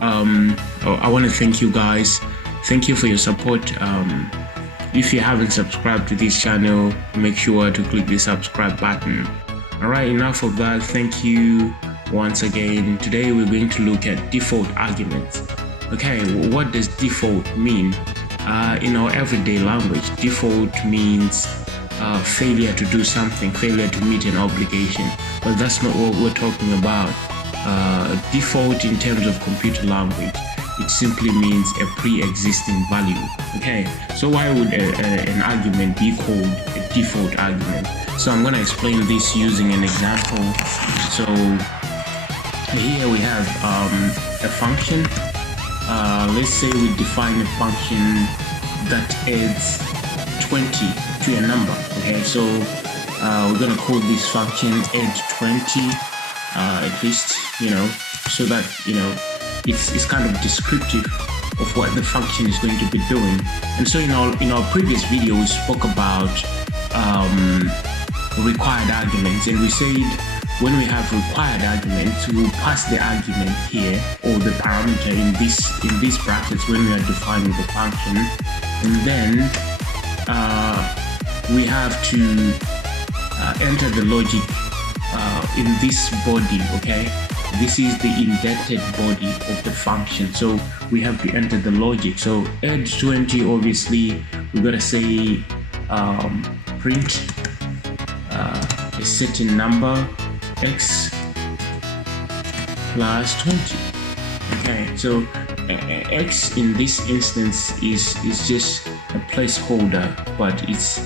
I want to thank you guys. Thank you for your support. If you haven't subscribed to this channel, make sure to click the subscribe button. All right, enough of that. Thank you once again. Today we're going to look at default arguments. Okay, what does default mean? In our everyday language, default means failure to do something, failure to meet an obligation. But that's not what we're talking about. Default in terms of computer language, it simply means a pre-existing value. Okay, so why would an argument be called a default argument? So I'm going to explain this using an example. So here we have a function. Let's say we define a function that adds 20 to a number. Okay, so we're going to call this function add 20, at least, so that it's kind of descriptive of what the function is going to be doing. And so in our previous video we spoke about required arguments, and we said when we have required arguments, we will pass the argument here, or the parameter in these brackets when we are defining the function, and then we have to enter the logic in this body. Okay, this is the indented body of the function, so we have to enter the logic. So add 20, obviously we gotta say print a certain number, x plus 20. Okay, so x in this instance is just a placeholder, but it's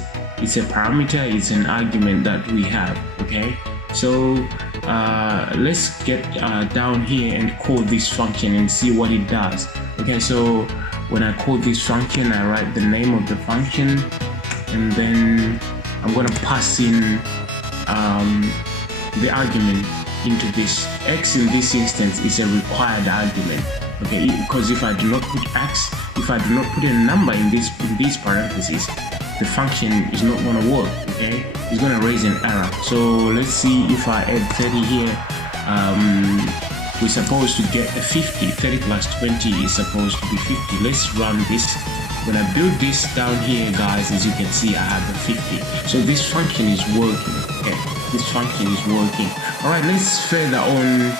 a parameter, it's an argument that we have. Okay, so let's get down here and call this function and see what it does. Okay, so when I call this function, I write the name of the function, and then I'm going to pass in the argument into this. X in this instance is a required argument. Okay, because if I do not put x, if I do not put a number in these parentheses, the function is not going to work. Okay, it's going to raise an error. So let's see, if I add 30 here, we're supposed to get a 50. 30 plus 20 is supposed to be 50. Let's run this. When I build this down here, guys, as you can see, I have a 50. So this function is working. Okay, this function is working. All right, let's further on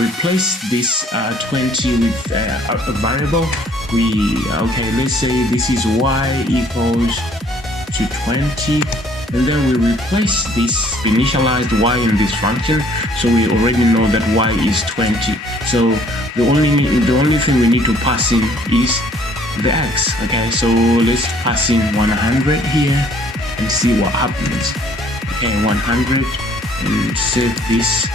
replace this 20 with a variable. Let's say this is y equals to 20, and then we replace this, initialized y in this function, so we already know that y is 20. So the only thing we need to pass in is the x. Okay, so let's pass in 100 here and see what happens. Okay, 100, and save this,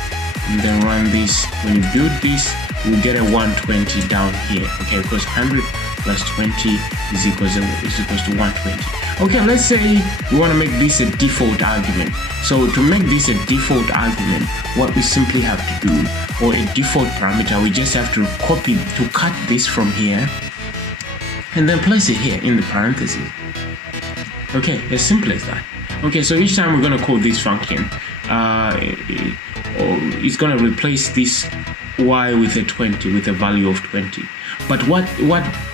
and then run this. When you build this, we'll get a 120 down here. Okay, because 100 plus 20 is equals to 120. Okay, let's say we want to make this a default argument. So to make this a default argument, what we simply have to do, or a default parameter, we just have to cut this from here and then place it here in the parentheses. Okay, as simple as that. Okay, so each time we're going to call this function, it's going to replace this y with a 20, with a value of 20. But what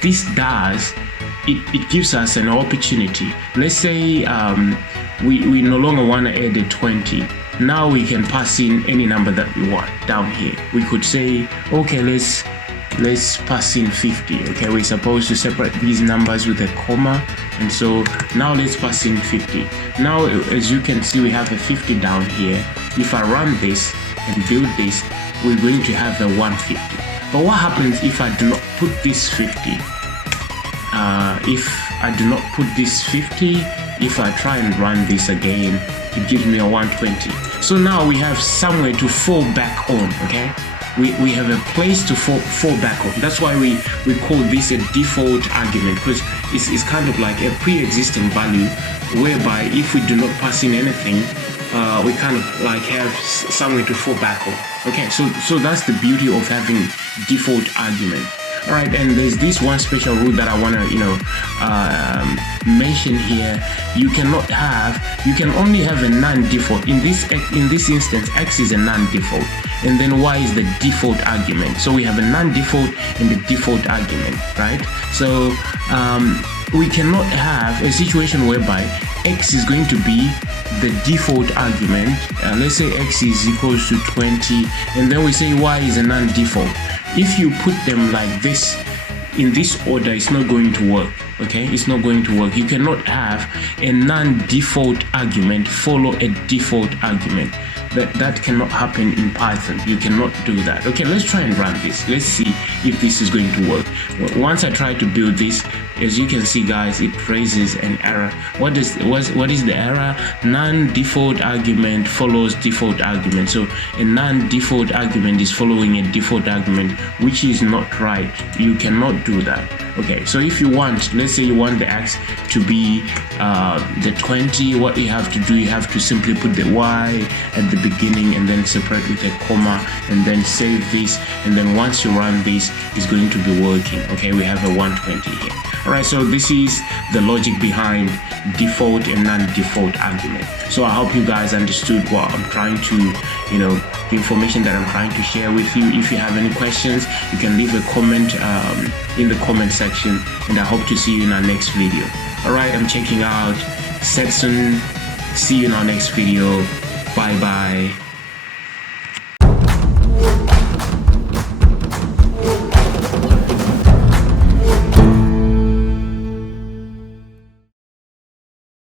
this does, it gives us an opportunity. Let's say we no longer want to add a 20. Now we can pass in any number that we want down here. We could say, okay, let's pass in 50. Okay, we're supposed to separate these numbers with a comma, and so now let's pass in 50. Now, as you can see, we have a 50 down here. If I run this and build this, we're going to have a 150. But what happens if I do not put this 50? If I do not put this 50, if I try and run this again, it gives me a 120. So now we have somewhere to fall back on. Okay, we have a place to fall back on. That's why we call this a default argument, because it's kind of like a pre-existing value, whereby if we do not pass in anything, we kind of like have somewhere to fall back on. Okay, so that's the beauty of having default argument. All right, and there's this one special rule that I want to mention here. You can only have a non-default. In this instance, x is a non-default. and then y is the default argument. So we have a non-default and the default argument, right? So we cannot have a situation whereby x is going to be the default argument. Let's say x is equals to 20, and then we say y is a non-default. If you put them like this in this order, it's not going to work. Okay, it's not going to work. You cannot have a non-default argument follow a default argument. That cannot happen in Python. You cannot do that. Okay, let's try and run this. Let's see if this is going to work. Once I try to build this, as you can see, guys, it raises an error. What is the error? Non-default argument follows default argument. So a non-default argument is following a default argument, which is not right. You cannot do that. Okay, so if you want, let's say you want the x to be the 20, what you have to do, you have to simply put the y at the beginning and then separate with a comma and then save this, and then once you run this, it's going to be working. Okay, we have a 120 here. All right, so this is the logic behind default and non-default argument. So I hope you guys understood what I'm trying to, the information that I'm trying to share with you. If you have any questions, you can leave a comment in the comment section, and I hope to see you in our next video. All right, I'm checking out. Setsun. See you in our next video. Bye bye.